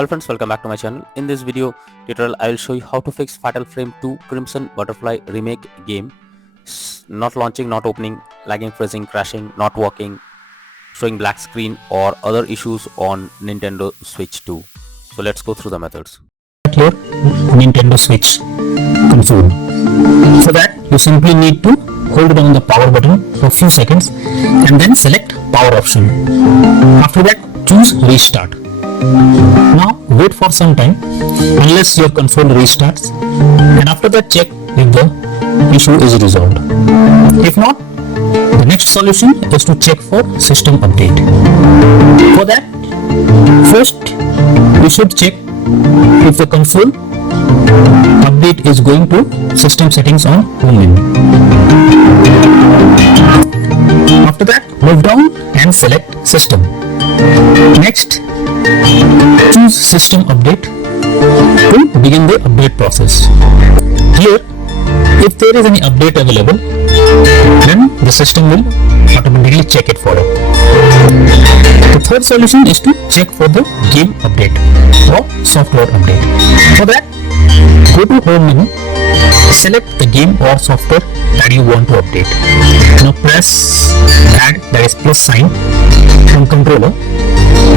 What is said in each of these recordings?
Hello friends, welcome back to my channel. In this video tutorial I will show you how to fix Fatal Frame 2 Crimson Butterfly Remake game. Not launching, not opening, lagging, freezing, crashing, not working, showing black screen or other issues on Nintendo Switch 2. So let's go through the methods. Your Nintendo Switch console. For that you simply need to hold down the power button for a few seconds and then select power option. After that choose restart. Now wait for some time unless your console restarts, and after that check if the issue is resolved. If not, the next solution is to check for system update. For that, first we should check if the console update is going to system settings on home menu. After that, move down and select system. Next, choose system update to begin the update process. Here, if there is any update available, then the system will automatically check it for it. The third solution is to check for the game update or software update. For that, go to home menu, select the game or software that you want to update. Now press add, that is plus sign from controller.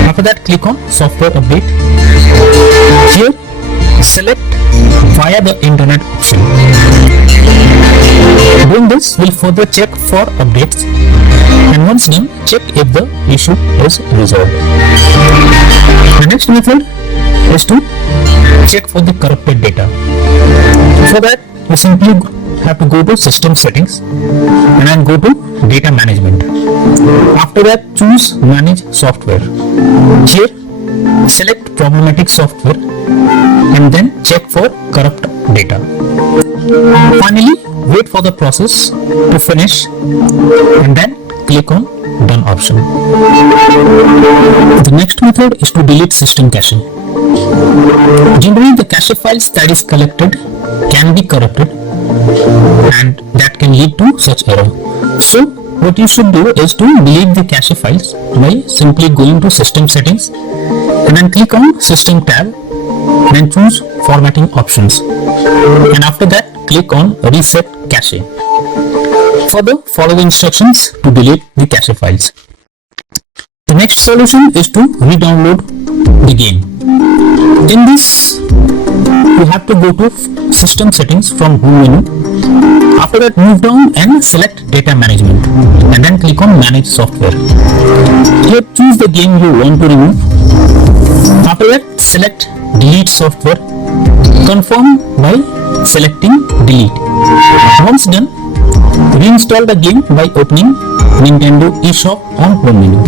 After that, click on software update. Here select via the internet option. Doing this will further check for updates, and once done, check if the issue is resolved. The next method is to check for the corrupted data. For that, you simply have to go to system settings and then go to data management. After that, choose manage software. Here select problematic software and then check for corrupt data. Finally, wait for the process to finish and then click on done option. The next method is to delete system cache. Generally, the cache files that is collected can be corrupted and that can lead to such error. So what you should do is to delete the cache files by simply going to system settings and then click on system tab, then choose formatting options, and after that click on reset cache. Further, follow the instructions to delete the cache files. The next solution is to re-download the game. In this, you have to go to system settings from home menu. After that, move down and select data management and then click on manage software. Here choose the game you want to remove. After that, select delete software. Confirm by selecting delete. Once done, reinstall the game by opening Nintendo eShop on home menu.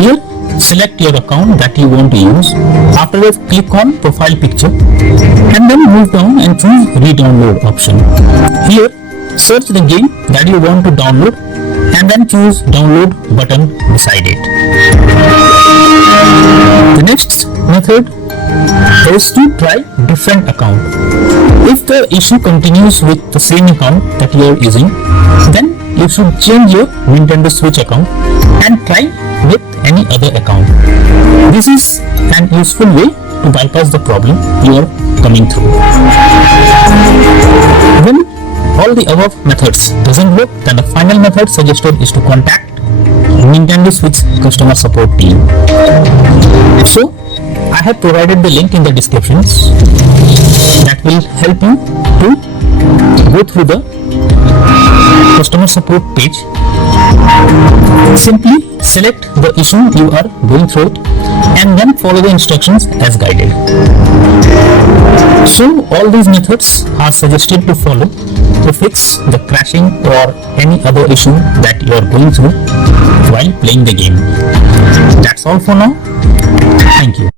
Here select your account that you want to use. After that, click on profile picture and then move down and choose re-download option. Here search the game that you want to download and then choose download button beside it. The next method is to try different account. If the issue continues with the same account that you are using, then you should change your Nintendo Switch account and try with any other account. This is an useful way to bypass the problem you are coming through. When all the above methods doesn't work, then the final method suggested is to contact Nintendo Switch customer support team. So I have provided the link in the descriptions that will help you to go through the customer support page. Simply select the issue you are going through it and then follow the instructions as guided. So all these methods are suggested to follow to fix the crashing or any other issue that you are going through while playing the game. That's all for now. Thank you.